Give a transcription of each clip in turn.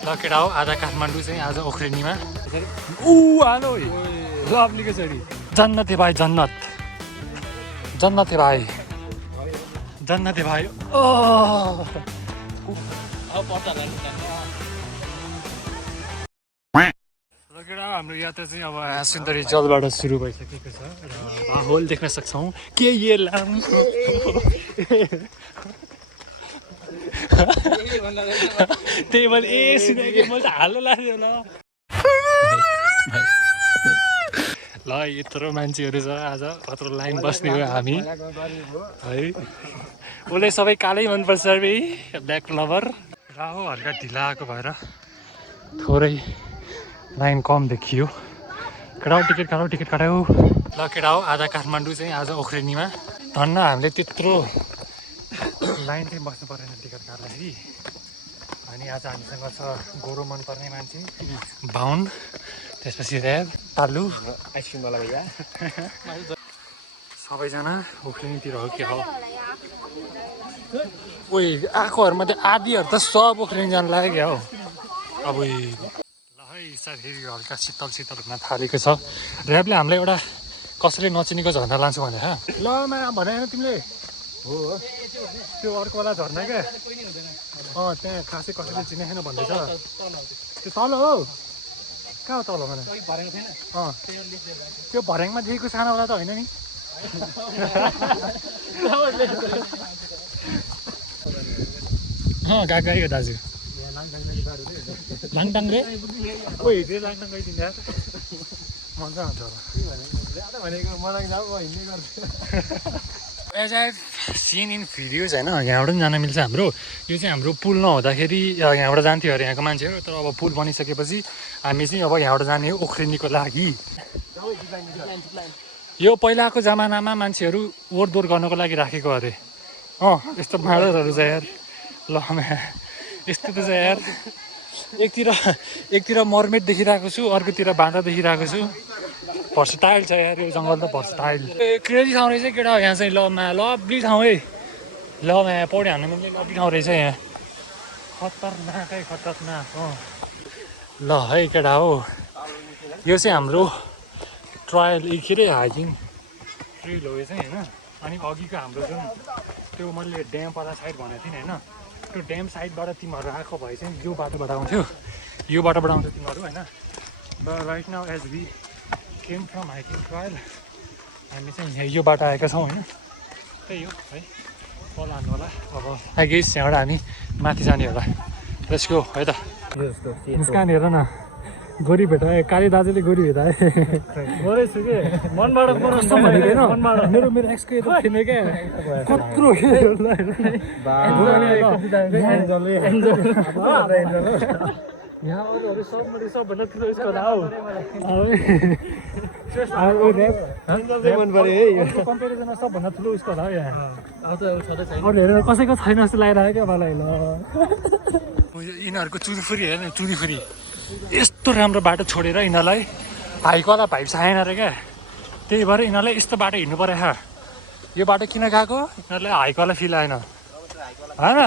ल केटा हो आधा काठमाडौँ चाहिँ आज ओख्रेनीमा आलो लभली कसरी जन्नत है भाइ जन्नत जन्नत है भाइ जन्नत है भाइ हाम्रो यात्रा चाहिँ अब सुन्दरी जलबाट सुरु भइसकेको छ र माहौल देख्न सक्छौँ के ये लाम त्यही मैले सुनेको मैले त हाल्नु लाग्यो ल यत्रो मान्छेहरू छ आज कत्रो लाइन बस्ने हो हामी है उसले सबै कालै मनपर्छ है ब्ल्याक लभर राहो हल्का ढिला आएको भएर थोरै लाइन कम देखियो केटाउ टिकट काटाऊ ल केटा हो आधा काठमाडौँ चाहिँ आज ओख्रेनीमा धन्न हामीले त्यत्रो लाइन चाहिँ बस्नु परेन टिकट काट्दाखेरि अनि आज हामीसँग छ गोरो मनपर्ने मान्छे बाहुन त्यसपछि ऱ्याब तालु आइसक्रिमवाला भैया सबैजना ओख्रेनीतिर हो के हो ओइ आएकोहरूमा त्यो आधीहरू त सब ओख्रेनी जानु लाग्यो क्या हो अब साथीहरू हल्का शीतल हुन थालेको छ ऱ्याबले हामीलाई एउटा कसैले नचिनेको झर्ना लान्छु भनेर ल मा भने होइन तिमीले हो त्यो अर्कोवाला झर्ना क्या त्यहाँ खासै कसैले चिनेको छैन भन्दैछ त्यो तल हो कहाँ हो तल भने त्यो भर्याङमा देखेको सानोवाला त होइन नि गएको दाजु लाङटाङ रे ओइ त्यो लाङटाङ गइदिनु यार मजा आउँछ as I seen in videos होइन यहाँबाट पनि जान मिल्छ हाम्रो यो चाहिँ हाम्रो पुल नहुँदाखेरि यहाँबाट जान्थ्यो अरे यहाँको मान्छेहरू तर अब पुल बनिसकेपछि हामी चाहिँ अब यहाँबाट जाने हो ओख्रेनीको लागि यो पहिलाको जमानामा मान्छेहरू ओहोरदोहोर गर्नको लागि राखेको अरे यस्तो भाँडरहरू छ यार ल यस्तो त छ यार एकतिर मर्मेट देखिरहेको छु अर्कोतिर बाँधा देखिरहेको छु भर्सटाइल छ यार यो जङ्गल त भर्सटाइल क्रेजी ठाउँ रहेछ केटा यहाँ चाहिँ लभली ठाउँ है लमा पौडी हान्नु मिल्ने लभली ठाउँ रहेछ यहाँ खतरनाक ल है केटा हो यो चाहिँ हाम्रो ट्रायल के अरे हाइकिङ ट्रेल हो यो चाहिँ होइन अनि अघिको हाम्रो जुन त्यो मैले ड्यामवाला साइड भनेको थिएँ होइन त्यो ड्याम साइडबाट तिमीहरू आएको भए चाहिँ यो बाटोबाट आउँथ्यो यो बाटोबाट आउँथ्यो तिमीहरू होइन र right now as we came from hiking trial हामी चाहिँ यहाँ यो बाटो आएका छौँ होइन त्यही हो है कल हान्नु होला अब आइगेस यहाँबाट हामी माथि जाने होला लेट्स गो है त मुस्कान हेर न गोरी भेटाए काली दाजुले गोरी भेटाए गोरै छु कि मनबाट कस्तो भनेको होइन मेरो एक्सको यता थिएन क्या कत्रो यहाँ अरूहरू सबभन्दा ठुलो उसको हो कम्पेरिजनमा सबभन्दा ठुलो उसको हो यहाँ अरूहरू कसैको छैन जस्तो लागिरहेको क्या मलाई ल यिनीहरूको चुरीफुरी हेर न चुरीफुरी यस्तो राम्रो बाटो छोडेर यिनीहरूलाई हाइकवाला भाइब्स आएन अरे क्या त्यही भएर यिनीहरूलाई यस्तो बाटो हिँड्नु पऱ्यो यो बाटो किन गएको यिनीहरूलाई हाइकवाला फिल आएन होइन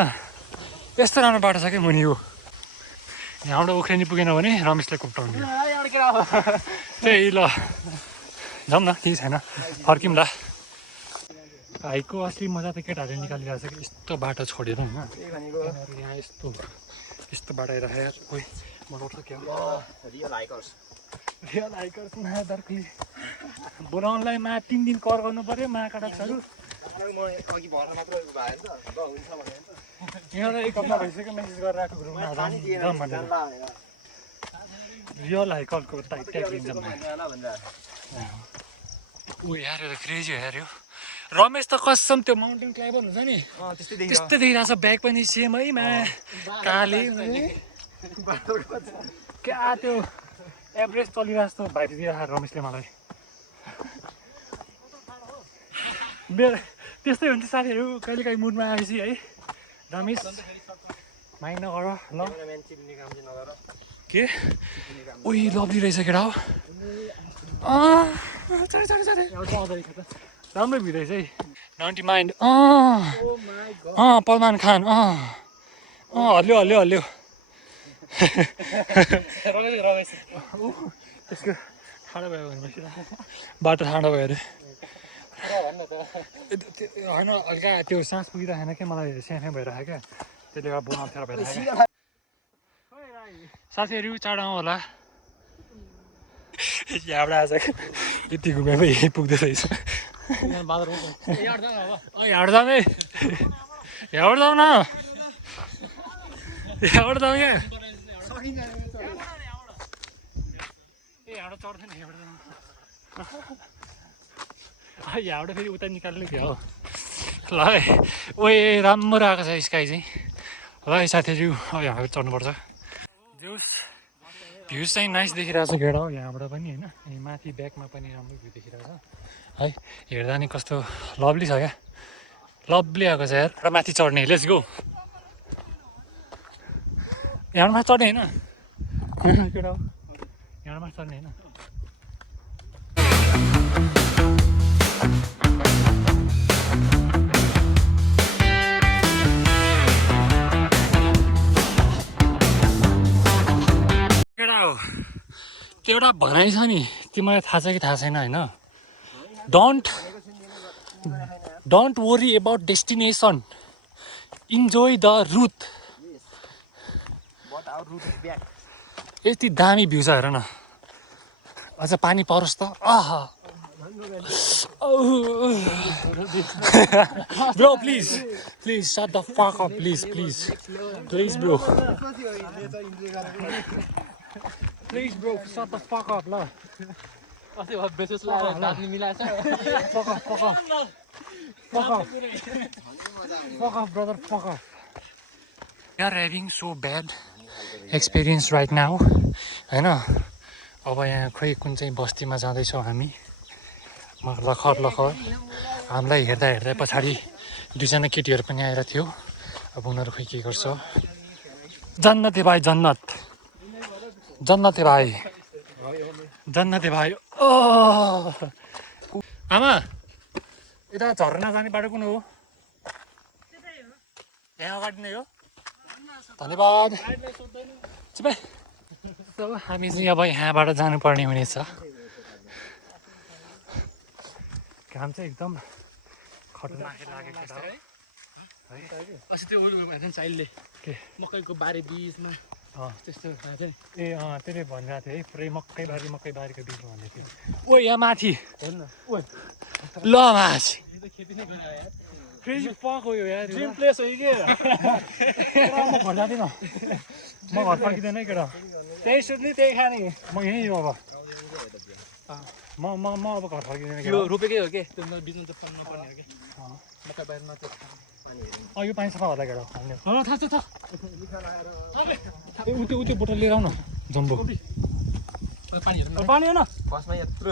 यस्तो राम्रो बाटो छ क्या मुनि हो यहाँबाट ओख्रेनी पुगेन भने रमेशले कुप्टाउने त्यही ल जाउँ न केही छैन फर्क्यौँ ल हाइकको असली मजा त केटाहरूले निकालिरहेको छ कि यस्तो बाटो छोडेर होइन यहाँ यस्तो बाटो आइरहेको कोही रियल हाइकर्स दर्कली बोलाउनलाई 3 दिन कर गर्नु पर्यो काटाहरू यहाँ एक हप्ता भइसक्यो मेसेज गरेर आएको ग्रुपमा भनेर रियल हाइकर्सको ट्याग लिन्छ ऊ यार यो त क्रेजी हो यार यो रमेश त कसम त्यो माउन्टेन क्लाइम्बर हुन्छ नि त्यस्तै देखिरहेको छ ब्याग पनि सेम है मा काले क्या त्यो एभरेज चलिरहेको जस्तो भाइरस दिइरहेको रमेशले मलाई त्यस्तै हुन्छ साथीहरू कहिलेकाहीँ मुडमा आएपछि है रमेश माइन्ड नगर ल के उही लभली रहेछ केटा हो राम्रो भिड रहेछ है डोन्ट माइन्ड सलमान खान हल्यो त्यसको ठाडो भयो भनेपछि बाटो ठाडो भयो अरे होइन हल्का त्यो सास पुगिरहेन क्या मलाई स्याफै भइरहेको क्या त्यसले गर्दा बोन अप्ठ्यारो भइरहेको साथीहरू चाँडो आउँ होला यहाँबाट आज यति घुमेको यही पुग्दै रहेछ यहाँबाट जाउँ है यहाँबाट जाउँ न यहाँबाट जाउँ क्या यहाँबाट चढ्दैन यहाँबाट जाउँ यहाँबाट फेरि उता निकाल्ने क्या हो ल है ओए राम्रो आएको छ स्काई चाहिँ ल है साथीहरू यहाँबाट चढ्नुपर्छ जोस् भ्युज चाहिँ नाइस देखिरहेको छ गेडा हो यहाँबाट पनि होइन यही माथि ब्याकमा पनि राम्रो भ्यू देखिरहेको छ है हेर्दा नि कस्तो लभली छ क्या लभली आएको छ यार र माथि चढ्ने लेट्स गो यहाँबाट माथि चढ्ने होइन केटा हो यहाँबाट माथि चढ्ने होइन केटा हो त्यो एउटा भनाइ छ नि तिमीलाई थाहा छ कि थाहा छैन होइन don't worry about destination enjoy the route यति दामी भ्यू छ हेर न अझ पानी परोस् त आहा bro please shut the fuck up please bro please bro shut the fuck up ल अस्ति बेसोस लाएर दाँत मिलाएछ fuck off brother fuck off we are having so bad experience right now हैन अब यहाँ खोइ कुन चाहिँ बस्तीमा जाँदैछौँ हामी लखर हामीलाई हेर्दा पछाडि दुईजना केटीहरू पनि आएर थियो अब उनीहरू खोइ के गर्छ जन्नते भाइ ओ आमा यता झरना जाने बाटो कुन हो यहाँ अगाडि नै हो धन्यवाद हामी चाहिँ अब यहाँबाट जानुपर्ने हुनेछ घाम चाहिँ एकदम खतरनाक लागेको छ अस्ति त्यो हेर्नु चाइल्डले के मकैको बारी बिचमा त्यस्तो ए त्यसले भनिरहेको थियो है पुरै मकैबारीको बिचमा भन्दै थियो ओ यहाँ माथि ल माथि खेती नै गरे यार क्रेजी फक हो यो यार ड्रिम प्लेस हो कि म घर जाँदिनँ म घर फर्किँदैन है केटा त्यही सुत्ने त्यही खाने म यहीँ हो अब म अब घर फर्किँदैन यो रोपेकै हो कि त्यो बिचमा चाहिँ पानी नपर्ने हो कि मकै बारीमा त्यो यो पानी सफा होला केटा थाहा छ त्यो बोतल लिएर आऊ न जम्बो पानी हो न फर्स्टमा यत्रो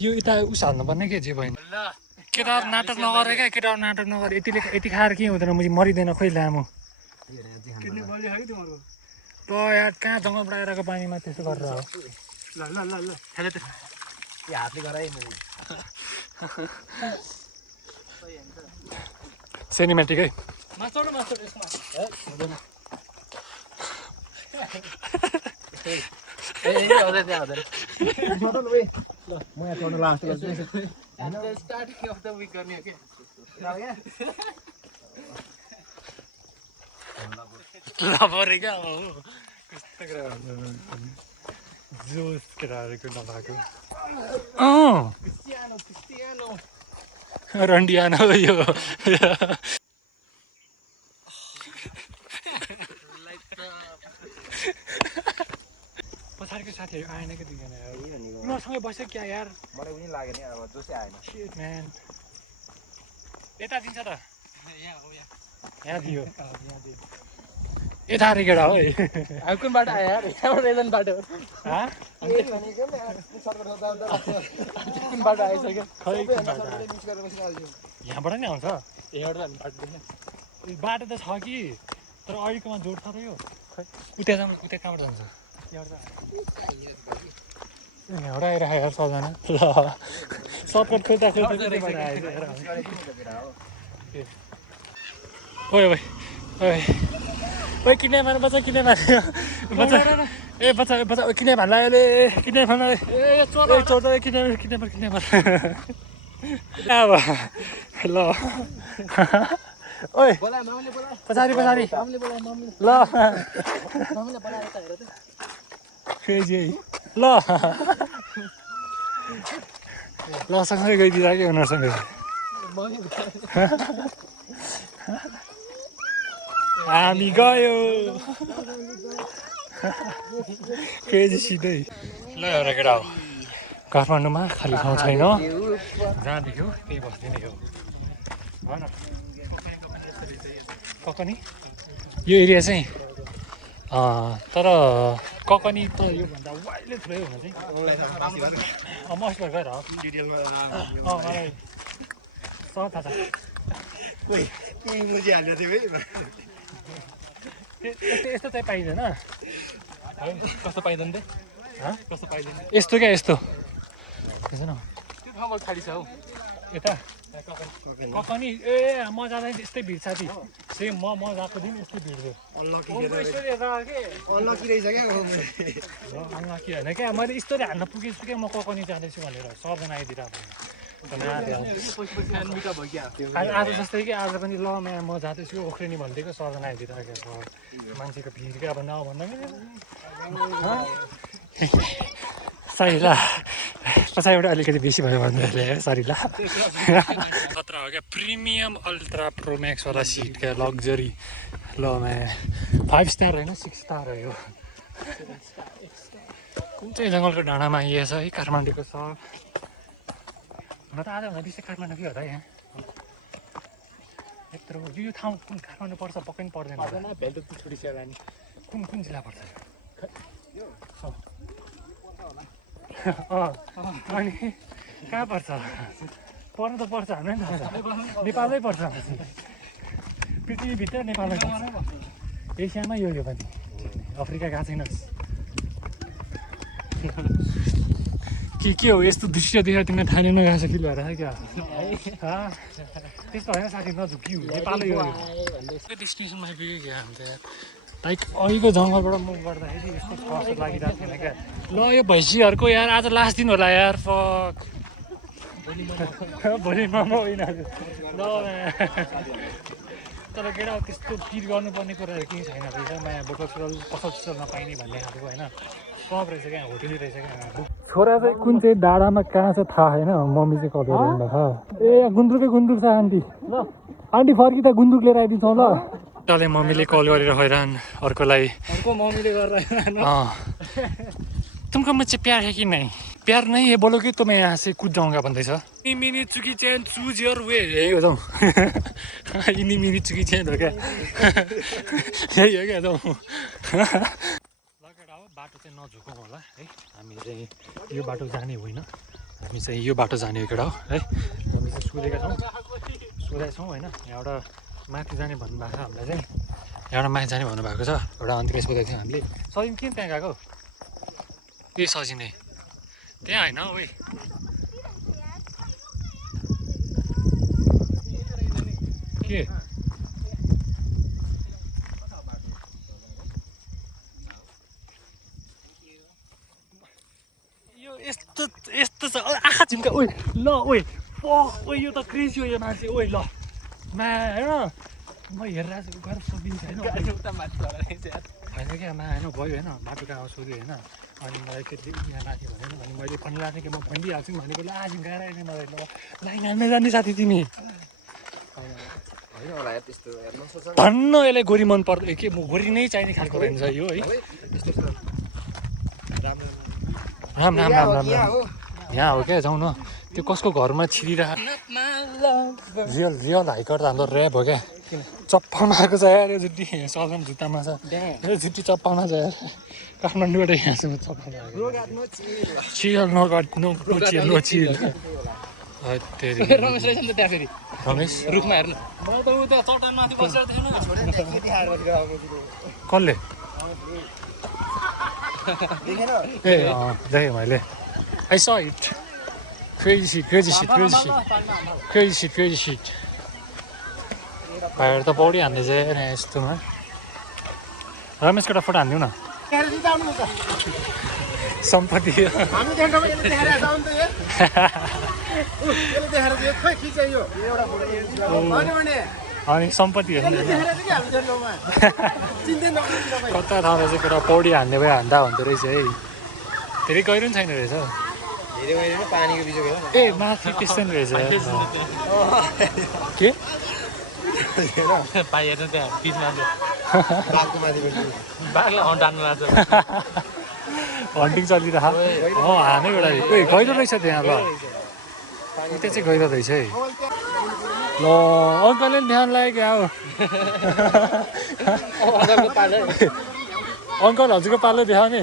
यो यता उस हाल्नुपर्ने के जे भयो केटाहरू नाटक नगरे क्या केटाहरू नाटक नगरे यति खाएर के हुँदैन म मरिँदैन खोइ लामो ल यार कहाँ जङ्गलबाट आइरहेको पानीमा त्यसो गरेर हो हातले गराइ सिनेमेटिक है म यहाँ चढ्नु लास्ट गर्छु स्टार्टिङ अफ द विक गर्ने हो कि लभरे क्या अब कस्तो कुरा जोस केटाहरूको नभएको रन्डियानो यो पछाडिको साथीहरू आएन कि दुईजना उनीहरूसँगै बस्यो क्या यार मलाई पनि लाग्यो नि अब जोसै आएन शिट म्यान यता दिन्छ त यहाँ दियो यता अरे केटा हो अब कुन बाटो आयो यार यहाँबाट एलन बाटो कुन बाटो आइसक्यो खै यहाँबाट नि आउँछ यहाँबाट बाटो त छ कि तर अहिलेकोमा जोड छ र यो खै उता कहाँबाट जान्छ यहाँबाट आइरहेको यार सबजना ल सर्टकट खोज्दा आएछ ओए ओए ओए ओए किने मार बच्चा किने मार बच्चा ए बच्चा बच्चा किने भन्ला अहिले किने भन्ला ए चोर किने मार अब ल ओए पछाडि ल क्रेजी ल ल सँगै गइदिरहेको उनीहरूसँग हामी गयो क्रेजी सिधै ल एउटा केटा हो काठमाडौँमा खाली ठाउँ छैन जहाँ देख्यो त्यही बस्दिने हो भन ककनी यो एरिया चाहिँ तर ककनी त योभन्दा वाइल्डै थुप्रै हुन चाहिँ म अस्ति गएर मलाई सर थाहा छ यस्तो चाहिँ पाइँदैन कस्तो पाइँदैन त कस्तो पाइँदैन यस्तो क्या यस्तो हेर्छ न त्यो ठाउँमा खाली छ हौ यता ककनी ए म जाँदा यस्तै भिड साथी सेम म गएको दिन यस्तै भिड थियो अनलकी होइन क्या मैले यस्तोले हान्न पुगेछु क्या म ककनी जाँदैछु भनेर सबजना आइदिरहेको आज जस्तै कि आज पनि ल म जाँदैछु ओख्रेनी भनिदिएको सबजना आइदिरहेको मान्छेको भिड क्या अब नभन्दा सरी ल पछाडिबाट अलिकति बेसी भयो भन्दाखेरि सरी ल खतरा हो क्या प्रिमियम अल्ट्रा प्रो म्याक्सवाला सिट क्या लग्जरी ल म्या 5 स्टार होइन 6 स्टार हो यो कुन चाहिँ जङ्गलको डाँडामा आइएछ है काठमाडौँको सहर म त आजभन्दा बेसी काठमाडौँ के हो त यहाँ यत्रो यो ठाउँ कुन काठमाडौँ पर्छ पक्कै पनि पर्दैन कुन जिल्ला पर्छ अनि कहाँ पर्छ पर्नु त पर्छ हाम्रै नेपालमै पर्छ पृथ्वीभित्र नेपालमै पर्छ एसियामै यो पनि अफ्रिका गएको छैनस् के हो यस्तो दृश्य देखेर तिमीले थालेमा गएको छ कि भएर क्या त्यस्तो होइन साथी नझुक्यौ नेपालै यो डेस्टिनेसनमा आइपुग्यो क्या हामी त लाइक अहिलेको जङ्गलबाट मुभ गर्दाखेरि यस्तो कस्तो लागिरहेको थिएन क्या ल यो भैँसीहरूको यार आज लास्ट दिन होला यार फक भोलि मोमो होइन ल तर केटा त्यस्तो पिर गर्नुपर्ने कुराहरू केही छैन रहेछ नयाँ बोटल पसल नपाइने भन्ने खालको होइन सब रहेछ क्या होटेलै रहेछ क्या छोरा चाहिँ कुन चाहिँ डाँडामा कहाँ छ थाहा छैन मम्मी चाहिँ कल गरिरहनु ए गुन्द्रुक छ आन्टी ल आन्टी फर्की त गुन्द्रुक लिएर आइदिन्छौँ ल तले मम्मीले कल गरेर हैरान अर्कोलाई मम्मीले गरेर तुमको मुझसे प्यार है कि नहीं प्यार नहीं है बोलो कि तो मैं यहाँ से कूद जाऊंगा भन्दैछ मिनी चुकी चेन चुज योर वे यही हो जाउँ यिनी मिनी चुकी चेन हो क्या यही हो क्या जाउँ लगेर हो बाटो चाहिँ नझुकौँ होला है हामी चाहिँ यो बाटो जाने होइन हामी चाहिँ यो बाटो जाने हो केटा हो है हामी चाहिँ सुतेका छौँ होइन यहाँबाट माथि जाने भन्नुभएको छ हामीलाई चाहिँ यहाँबाट माथि जाने भन्नुभएको छ एउटा अन्तिम सोधेको थियो हामीले सजिन किन त्यहाँ गएको ए सजिनै त्यहाँ होइन ओइ के यो यस्तो छ आँखा झिम्का ओइ ल ओइ ओइ यो त क्रेजी हो यो मान्छे ओइ ल मा हेर म हेरेर गएर सोधिन्छ होइन क्या मा होइन भयो होइन बाटो कहाँ सोध्यो होइन अनि मलाई के यहाँ माथि भनेन अनि मैले भन्नु लाग्ने कि म भनिदिइहाल्छु नि भनेको ल आज गएर आएन मलाई ल लाइन हाल्न जाने साथी तिमी भन्न यसलाई गोरी मन पर्दैन के म गोरी नै चाहिने खालको रहेछ यो है राम राम राम राम यहाँ हो क्या जाउँ न त्यो कसको घरमा छिरिरहेको रियल हाइकर त हाम्रो ऱ्याप हो क्या चप्पलमा आएको छ यार यो जुत्ती सलम जुत्तामा छ यो जुत्ती चप्पलमा छ यार काठमाडौँबाट यहाँसम्म चप्पल चिल नो चिल रमेश रहेछ नि त त्यहाँ फेरि रमेश रुखमा हेर्नु मैले त उ त्यहाँ चट्टानमाथि बसेर थिएन कसले ए देखेँ मैले I saw it. Crazy shit. भाइहरू त पौडी हान्दै चाहिँ नि यस्तोमा रमेशको एउटा फोटो हानिदिउँ न सम्पत्ति अनि सम्पत्ति हेर्नु कता ठाउँमा चाहिँ केटा पौडी हान्ने भए हान्दा हुँदो रहेछ है धेरै गहिरो पनि छैन रहेछ पानीको बिजोग ए माथि त्यस्तै नि रहेछ के पाइ हेर्नु त्यहाँ बिचमा बाघलाई हटाउनु लाग्छ हन्टिङ चलिरह हानै एउटा गहिरो रहेछ त्यहाँ ल त्यो चाहिँ गहिरो रहेछ है ल अङ्कलले पनि ध्यान लाग्यो क्या हो अङ्कल हजुरको पालो देखाउने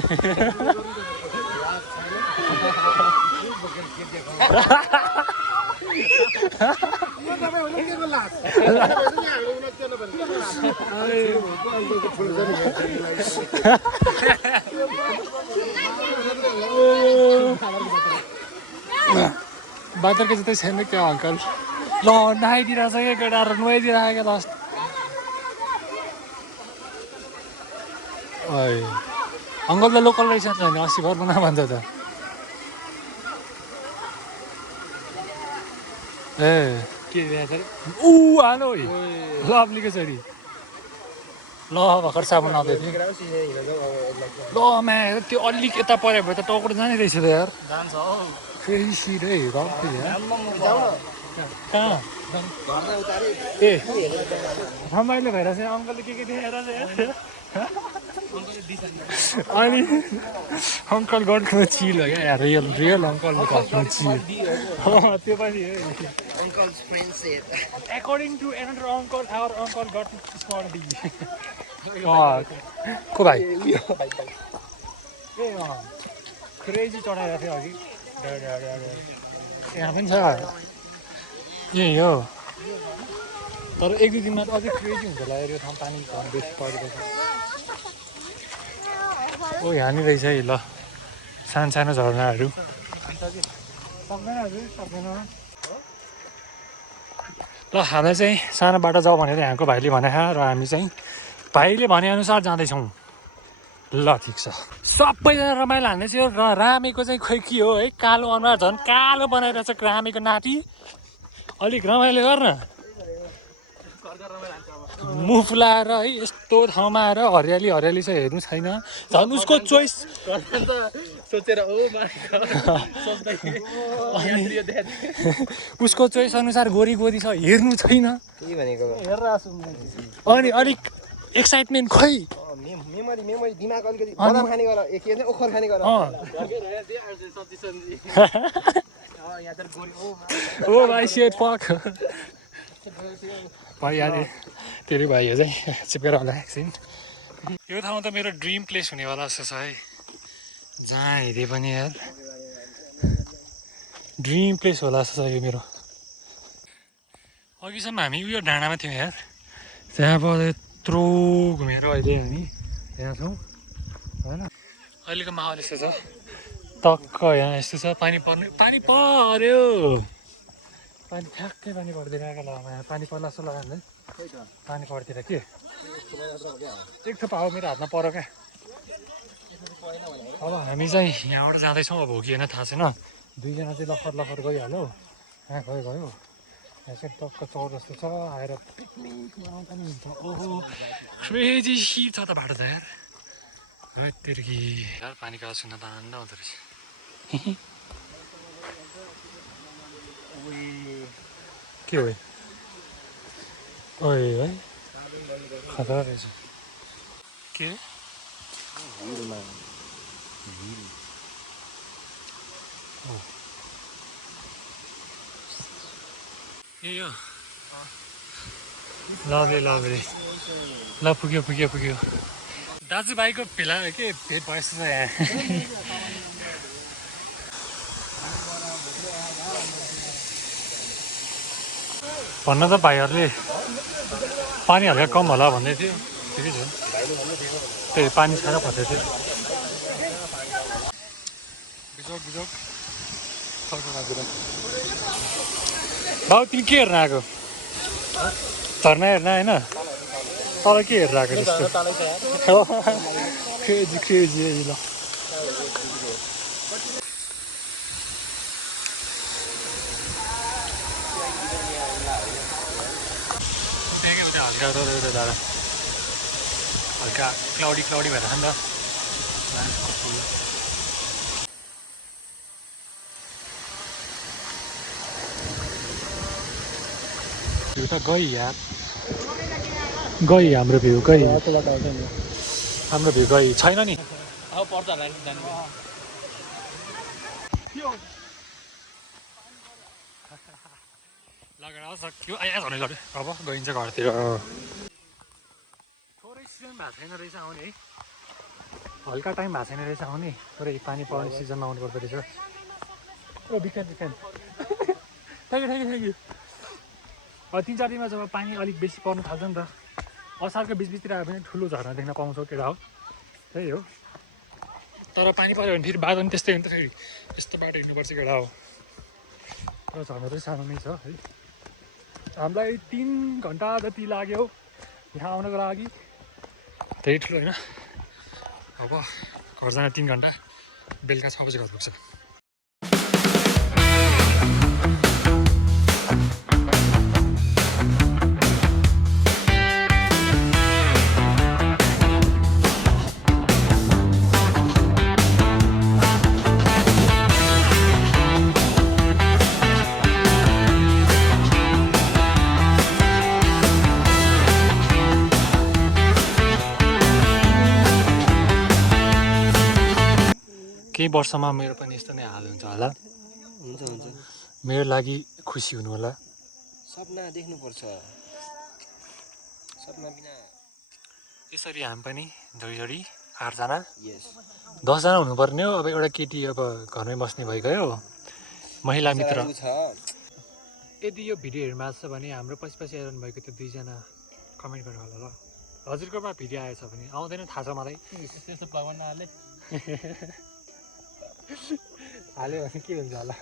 बादरको जस्तै छैन क्या अङ्कल ल नुहाइदिरहेको छ क्या केटाहरू नुहाइदिरहेको क्या लास्ट अङ्कल त लोकल रहेछ नि 80 भर बना भन्छ त ए के ऊ हालो लभलीको छोरी ल भर्खर साबुन आउँदै थियो ल म्या त्यो अलिक यता पऱ्यो भए त टाउको जाने रहेछ त यार जान्छ हौ फेरि सिधै रक्ती कहाँ ए रमाइलो भइरहेछ अङ्कलले के देखाएर अनि अङ्कल गर्नु चिल हो क्या रियल रियल अङ्कलले गर्नु चिल त्यो पनि according to another uncle our uncle got small D को भाइ ए क्रेजी चढाइरहेको थियो अघि यहाँ पनि छ यही हो तर एक दुई दिनमा त अझै क्रेजी हुन्छ होला यो ठाउँ पानी बेसी परिरहेछ ओ यहाँनिर रहेछ है ल सानो सानो झरनाहरू सक्दैन ल हामी चाहिँ सानो बाटो जाउँ भनेर यहाँको भाइले भने र हामी चाहिँ भाइले भनेअनुसार जाँदैछौँ ल ठिक छ सबैजना रमाइलो हान्दैछ यो रामेको चाहिँ खोइ के हो है कालो अनुहार झन् कालो बनाइरहेछ रामेको नाति अलिक रमाइलो गर्न मुख फुलाएर है यस्तो ठाउँमा आएर हरियाली हरियाली चाहिँ हेर्नु छैन झन् उसको चोइस सोचेर उसको चोइस अनुसार गोरी गोरी छ हेर्नु छैन अनि अलिक एक्साइटमेन्ट खोइ मेमोरी दिमाग अलिकति बदाम खाने गर के भन्छ ओखर खाने गर ओ भाइ सेट फक भाइ यार तेरो भाइ हो चाहिँ चिप्केर होला एकछिन यो ठाउँ त मेरो ड्रिम प्लेस हुनेवाला जस्तो छ है जहाँ हेरे पनि यार ड्रिम प्लेस होला जस्तो छ यो मेरो अघिसम्म हामी उयो डाँडामा थियौँ यार त्यहाँ अब यत्रो घुमेर अहिले हामी यहाँ छौँ होइन अहिलेको माहौल यस्तो छ टक्क यहाँ यस्तो छ पानी पर्ने पानी पर्यो पानी ठ्याक्कै पानी पर्दैन यहाँ पानी पर्ला जस्तो लाग्यो पानी पर्तिर के एक थोपा हो मेरो हातमा पर क्या अब हामी चाहिँ यहाँबाट जाँदैछौँ अब हो कि होइन थाहा छैन दुईजना चाहिँ लखर लखर गइहाल्यो यहाँ गयो यहाँ चाहिँ टक्क चौरस्तो छ आएर पिकनिक मनाउँदा पनि हुन्छ ओहो क्रेजी शीर छ त बाटो त यार है तिर्की यार पानीको आवाज सुन्न त आनन्द आउँदो रहेछ के हो ओए है खतरा रहेछ के ए यो लभली लभली ल पुग्यो पुग्यो पुग्यो दाजुभाइको भेला के भेट भएछ यहाँ भन्न त भाइहरूले पानी हल्का कम होला भन्दै थियो ठिकै छ त्यही पानी छैन भन्दै थियो बिजोक बिजोक बाबु तिमी के हेर्न आएको झर्ना हेर्न होइन तर के हेरेर आएको जस्तो क्रेजी क्रेजी ल हल्का दादा हल्का क्लाउडी क्लाउडी भएर नि त भ्यू त गई यार गई हाम्रो भ्यू गई हाम्रो भ्यू गई छैन नि अब पर्छ होला नि जानु लगेर सक्यो आया झनै लड्यो अब गइन्छ घरतिर थोरै सिजन भएको छैन रहेछ आउने है हल्का टाइम भएको छैन रहेछ आउने थोरै पानी पर्ने सिजनमा आउनु पर्दो रहेछ ओ बिखान बिखान थ्याङ्क यू 3-4 दिनमा जब पानी अलिक बेसी पर्नु थाल्छ नि त असारको बिचबिचतिर आयो भने ठुलो झर्ना देख्न पाउँछौ केटा हो त्यही हो तर पानी पऱ्यो भने फेरि बाटो पनि त्यस्तै हो नि त फेरि यस्तो बाटो हिँड्नुपर्छ केटा हो र झर्ना चाहिँ सानो नै छ है हामीलाई 3 घन्टा जति लाग्यो यहाँ आउनको लागि धेरै ठुलो होइन अब घर जान 3 घन्टा बेलुका 6 बजी घर पुग्छ केही वर्षमा मेरो पनि यस्तो नै हाल हुन्छ होला हुन्छ हुन्छ मेरो लागि खुसी हुनु होला सपना देख्नुपर्छ सपना बिना यसरी हामी पनि जोडी 8 जना यस 10 जना हुनुपर्ने हो अब एउटा केटी अब घरमै बस्ने भइगयो महिला मित्र यदि यो भिडियो हेर्नु भएको छ भने हाम्रो पछि आइरहनु भएको त्यो 2 जना कमेन्ट गर्नु होला ल हजुरकोमा भिडियो आएछ भने आउँदैन थाहा छ मलाई त्यस्तो भगवान नहाले हाल्यो भने के हुन्छ होला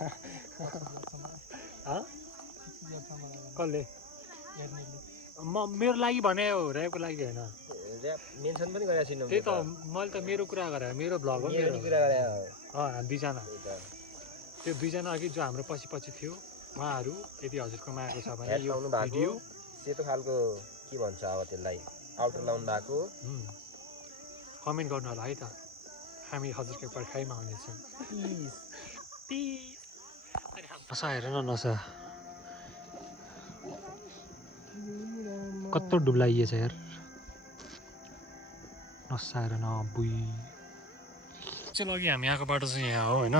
कसले मेरो लागि भने हो ऱ्यापको लागि होइन ऱ्याप मेन्सन पनि गरेको छैन त्यही त मैले त मेरो कुरा गरेँ मेरो भ्लग हो मेरो कुरा गरे हामी 2 जना त्यो 2 जना अघि जो हाम्रो पछि थियो उहाँहरू यदि हजुरकोमा आएको छ भने यो भिडियो सेतो खालको के भन्छ अब त्यसलाई आउटर लाउनु भएको कमेन्ट गर्नु होला है त हामी हजुरको पर्खाइमा आउनेछौँ नसा हेर न नसा कत्रो डुब्लाइएछ यार नसा हेर न बुई चाहिँ अघि हामी आएको बाटो चाहिँ यहाँ हो होइन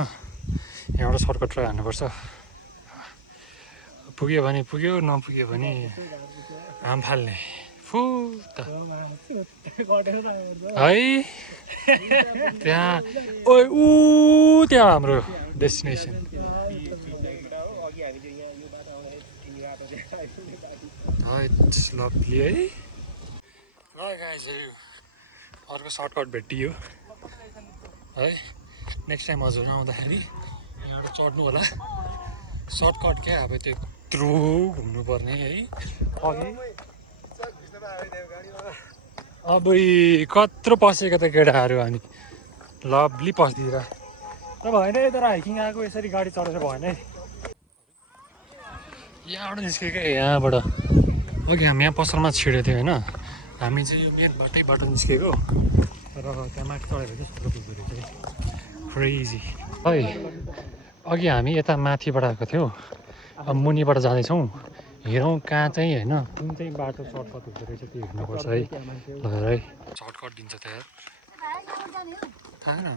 यहाँबाट सर्टकट ट्राई हान्नुपर्छ पुग्यो भने पुग्यो नपुग्यो भने हाम फाल्ने फुट है त्यहाँ ओ त्यहाँ हाम्रो डेस्टिनेसन लभली है ल गाइजहरू अर्को सर्टकट भेटियो है नेक्स्ट टाइम हजुर आउँदाखेरि यहाँबाट चढ्नु होला सर्टकट क्या अब त्यो यत्रो घुम्नुपर्ने है अघि अब कत्रो पसेको त केटाहरू अनि लभली पस्दिएर त भएन यता हाइकिङ आएको यसरी गाडी चढेर भएन है यहाँबाट निस्केको यहाँबाट अघि हामी यहाँ पसलमा छिडेको थियो होइन हामी चाहिँ यो मेन बाटो निस्केको र त्यहाँ माथि चढेर चाहिँ फोटो खिच्दो रहेछ क्रेजी है अघि हामी यता माथिबाट आएको थियौँ अब मुनिबाट जाँदैछौँ हेरौँ कहाँ चाहिँ होइन कुन चाहिँ बाटो सर्टकट हुँदो रहेछ त्यो हेर्नुपर्छ है ल है सर्टकट दिन्छ त यार थाहा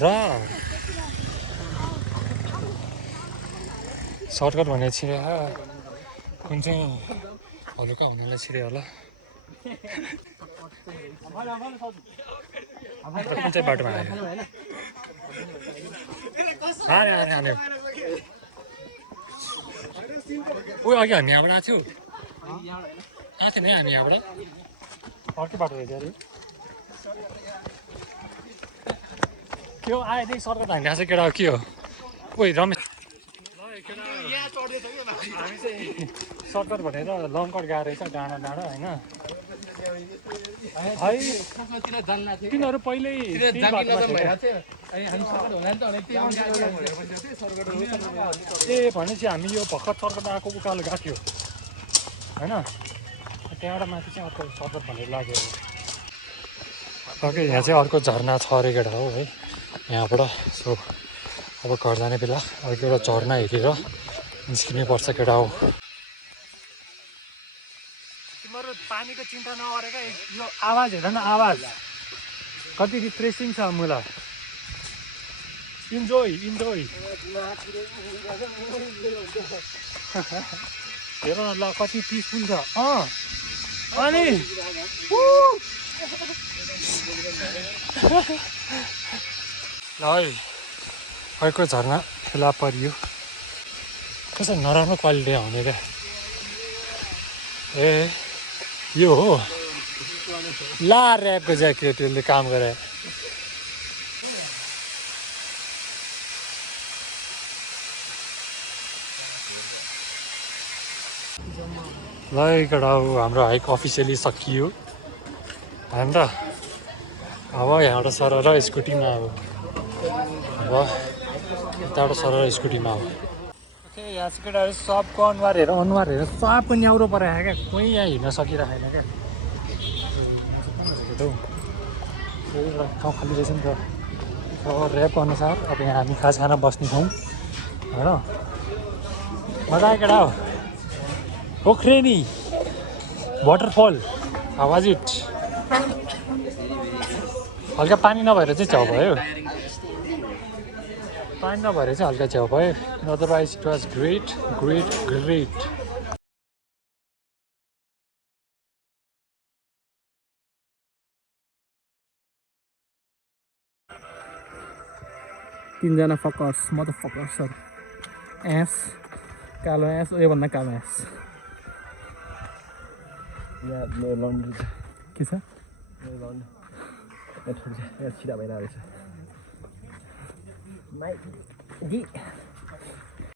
र सर्टकट भनेर छिरे कुन चाहिँ हल्का हुनालाई छिरे होला कुन चाहिँ बाटोमा आयो हान्यो ओ अघि हामी यहाँबाट आएको थियौँ आएको थिएन है हामी यहाँबाट अर्कै बाटो रहेछ अरे के हो आयो त्यही सर्कट हान्ने आएको छ केटा के हो ओइ रमेश यहाँ चढ्दैछ कि माथि। हामी चाहिँ सर्टकट भनेर लङ कट गएको रहेछ डाँडा डाँडा होइन है तिर जान्न थियो तिनीहरू पहिल्यै तिर त्यही जामिन बाटोमा नजाम थियो भइरहेको थियो अनि हामी सर्कट होला नि त अनि त्यही ए भनेपछि हामी यो भर्खर सर्कट आएको उकालो गएको थियो होइन त्यहाँबाट माथि चाहिँ अर्को सर्कट भनेर लाग्यो ओके यहाँ चाहिँ अर्को झरना छ अरे केटा हो है यहाँबाट सो अब घर जाने बेला अर्को एउटा झरना हेरेर निस्किनै पर्छ केटा हो तिमीहरू पानीको चिन्ता नगरेका यो आवाज हेर न आवाज कति रिफ्रेसिङ छ मलाई इन्जोय इन्जोय हेर न ल कति पिसफुल छ अनि ल है अर्को झरना फेला परियो कसो नराम्रो क्वालिटी आउने क्या ए यो हो ला ऱ्यापको ज्याकेटले काम गरे ल केटा हाम्रो हाइक अफिसियली सकियो होइन त अब यहाँबाट सरर स्कुटीमा अब यताबाट सरर स्कुटीमा हो ओके यहाँ चाहिँ केटाहरू सबको अनुहार हेरेर सबको न्याउरो परायो क्या कोही यहाँ हिँड्न सकिरहेन क्या एउटा ठाउँ खाली रहेछ नि त ऱ्याप अनुसार अब यहाँ हामी खाना बस्ने ठाउँ होइन मजा आयो केटा हो पोखरेनी वाटरफल हावाज इट हल्का पानी नभएर चाहिँ छेउ भयो पानी नभएर चाहिँ हल्का छेउ भयो otherwise it was great great great तीनजना फकर्स म त फकर्सहरू एस कालो एस योभन्दा कालो एस यहाँ मेरो लन्ड्री के छ मेरो लन्ड्री यहाँ छिरा भइरहेको छ